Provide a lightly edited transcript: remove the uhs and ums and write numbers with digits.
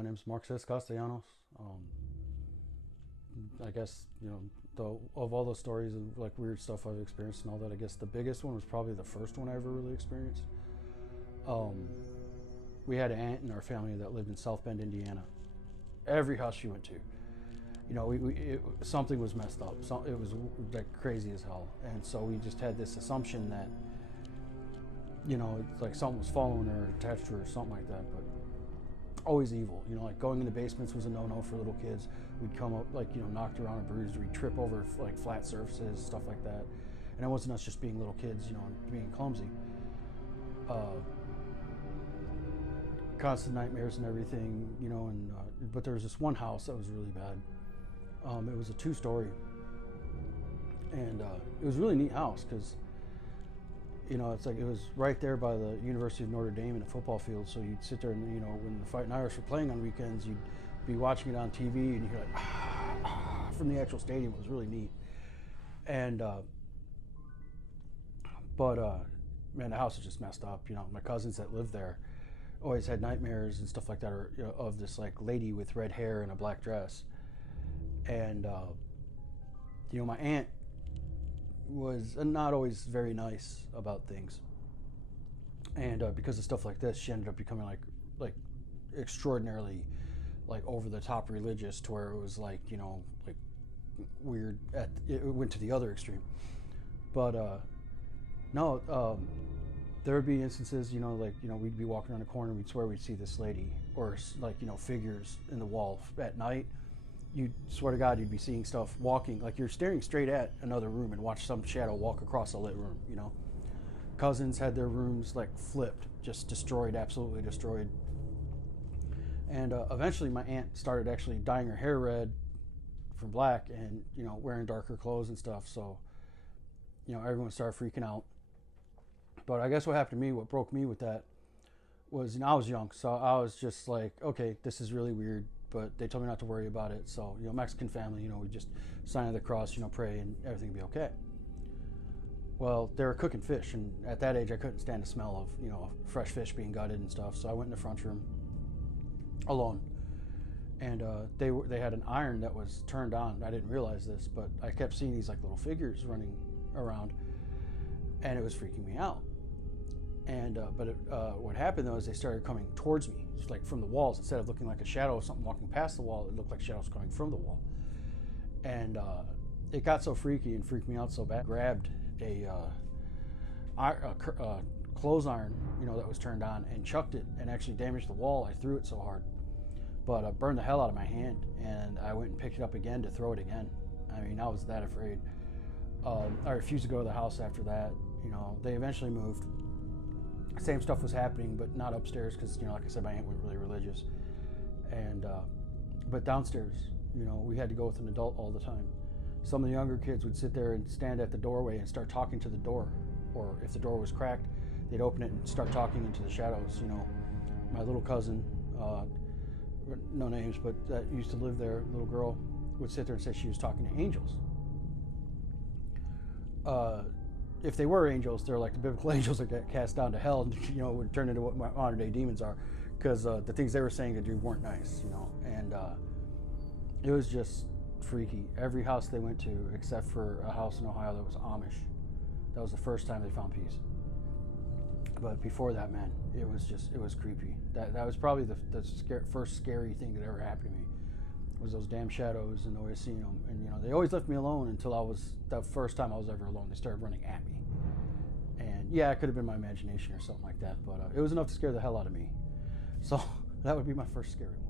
My name's Marxis Castellanos. I guess, of all those stories of like weird stuff I've experienced and all that, I guess the biggest one was probably the first one I ever really experienced. Um, we had an aunt in our family that lived in South Bend, Indiana. Every house she went to, something was messed up. It was like crazy as hell. And so we just had this assumption that, it's like something was following her, attached to her, or something like that. But always evil. Like going into basements was a no-no for little kids. We'd come up knocked around or bruised. We'd trip over like flat surfaces, stuff like that. And it wasn't us just being little kids, and being clumsy. Constant nightmares and everything, but there was this one house that was really bad. It was a 2-story, and it was a really neat house because it's like it was right there by the University of Notre Dame in a football field. So you'd sit there and, when the Fighting Irish were playing on weekends, you'd be watching it on TV and you'd hear like, from the actual stadium. It was really neat. And, man, the house was just messed up. My cousins that lived there always had nightmares and stuff like that, or, of this like lady with red hair and a black dress. And, my aunt was not always very nice about things, and because of stuff like this, she ended up becoming like extraordinarily like over the top religious, to where it was like like weird. It went to the other extreme. But no, there would be instances, we'd be walking around a corner and we'd swear we'd see this lady, or like figures in the wall at night. You'd swear to God you'd be seeing stuff walking, like you're staring straight at another room and watch some shadow walk across a lit room. Cousins had their rooms like flipped, just destroyed, absolutely destroyed. And eventually my aunt started actually dyeing her hair red from black, and wearing darker clothes and stuff. So everyone started freaking out. But I guess what happened to me, what broke me with that, was I was young, so I was just like, okay, this is really weird. But they told me not to worry about it. So, Mexican family, we just sign of the cross, pray, and everything will be okay. Well, they were cooking fish, and at that age, I couldn't stand the smell of, fresh fish being gutted and stuff. So I went in the front room alone, and they had an iron that was turned on. I didn't realize this, but I kept seeing these like little figures running around, and it was freaking me out. And what happened though is they started coming towards me, just like from the walls. Instead of looking like a shadow of something walking past the wall, it looked like shadows coming from the wall. And it got so freaky and freaked me out so bad. I grabbed a clothes iron, that was turned on, and chucked it, and actually damaged the wall. I threw it so hard, but burned the hell out of my hand. And I went and picked it up again to throw it again. I mean, I was that afraid. I refused to go to the house after that. They eventually moved. Same stuff was happening, but not upstairs because, like I said, my aunt was really religious. And, but downstairs, we had to go with an adult all the time. Some of the younger kids would sit there and stand at the doorway and start talking to the door. Or if the door was cracked, they'd open it and start talking into the shadows. My little cousin, no names, but that used to live there, little girl, would sit there and say she was talking to angels. If they were angels, they're like the biblical angels that get cast down to hell, and would turn into what modern day demons are, because the things they were saying to do weren't nice, and it was just freaky. Every house they went to, except for a house in Ohio that was Amish, that was the first time they found peace. But before that, man, it was creepy. That was probably the first scary thing that ever happened to me, was those damn shadows, and always seeing them. And they always left me alone until the first time I was ever alone. They started running at me, and yeah, it could have been my imagination or something like that, but it was enough to scare the hell out of me. So that would be my first scary one.